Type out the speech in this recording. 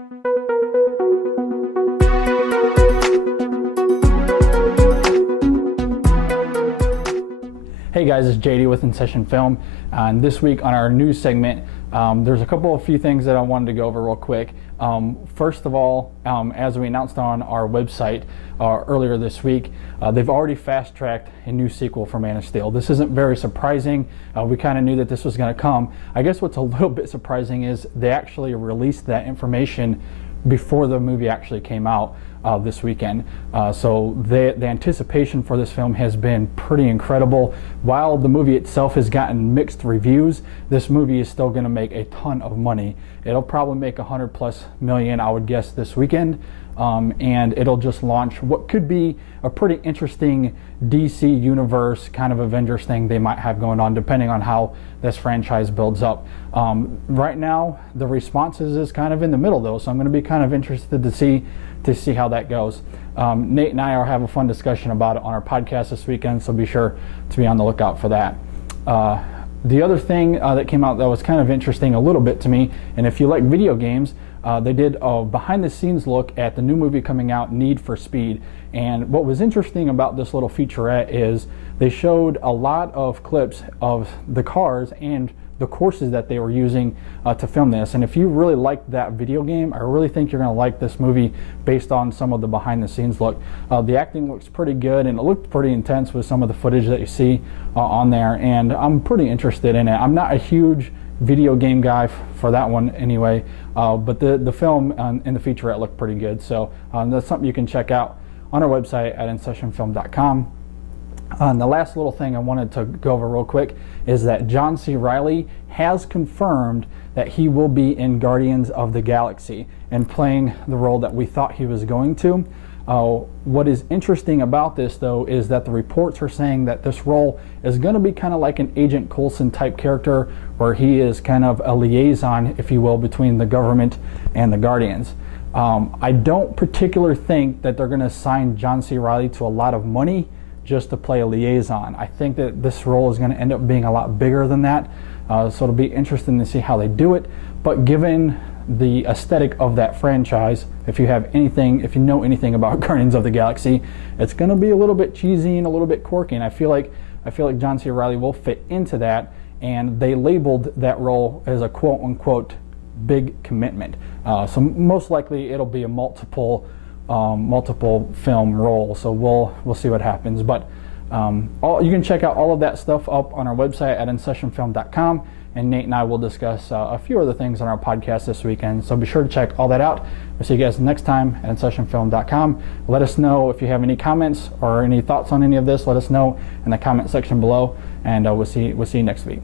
Hey guys, it's JD with InSession Film, and this week on our news segment, there's a few things that I wanted to go over real quick. First of all, as we announced on our website earlier this week, they've already fast-tracked a new sequel for Man of Steel. This isn't very surprising. We kind of knew that this was going to come. I guess what's a little bit surprising is they actually released that information before the movie actually came out this weekend. So the anticipation for this film has been pretty incredible. While the movie itself has gotten mixed reviews, this movie is still going to make a ton of money. It'll probably make $100+ million, I would guess, this weekend. And it'll just launch what could be a pretty interesting DC universe kind of Avengers thing they might have going on, depending on how this franchise builds up. Right now, the responses is kind of in the middle though, so I'm going to be kind of interested to see how that goes. Nate and I are having a fun discussion about it on our podcast this weekend, so be sure to be on the lookout for that. The other thing that came out that was kind of interesting a little bit to me, and if you like video games, they did a behind-the-scenes look at the new movie coming out, Need for Speed. And what was interesting about this little featurette is they showed a lot of clips of the cars and the courses that they were using to film this. And if you really liked that video game, I really think you're going to like this movie based on some of the behind-the-scenes look. The acting looks pretty good, and it looked pretty intense with some of the footage that you see on there. And I'm pretty interested in it. I'm not a huge video game guy for that one anyway, but the film and the featurette look pretty good. So that's something you can check out on our website at InSessionFilm.com. The last little thing I wanted to go over real quick is that John C. Reilly has confirmed that he will be in Guardians of the Galaxy and playing the role that we thought he was going to. What is interesting about this though is that the reports are saying that this role is going to be kind of like an Agent Coulson type character, where he is kind of a liaison, if you will, between the government and the Guardians. I don't particularly think that they're going to assign John C. Reilly to a lot of money just to play a liaison. I think that this role is going to end up being a lot bigger than that. So it'll be interesting to see how they do it. But given the aesthetic of that franchise, if you know anything about Guardians of the Galaxy, it's going to be a little bit cheesy and a little bit quirky. And I feel like John C. Reilly will fit into that. And they labeled that role as a quote-unquote big commitment. So most likely it'll be a multiple film role. So we'll see what happens. But you can check out all of that stuff up on our website at InSessionFilm.com, and Nate and I will discuss a few other things on our podcast this weekend. So be sure to check all that out. We'll see you guys next time at InSessionFilm.com. Let us know if you have any comments or any thoughts on any of this. Let us know in the comment section below, and we'll see you next week.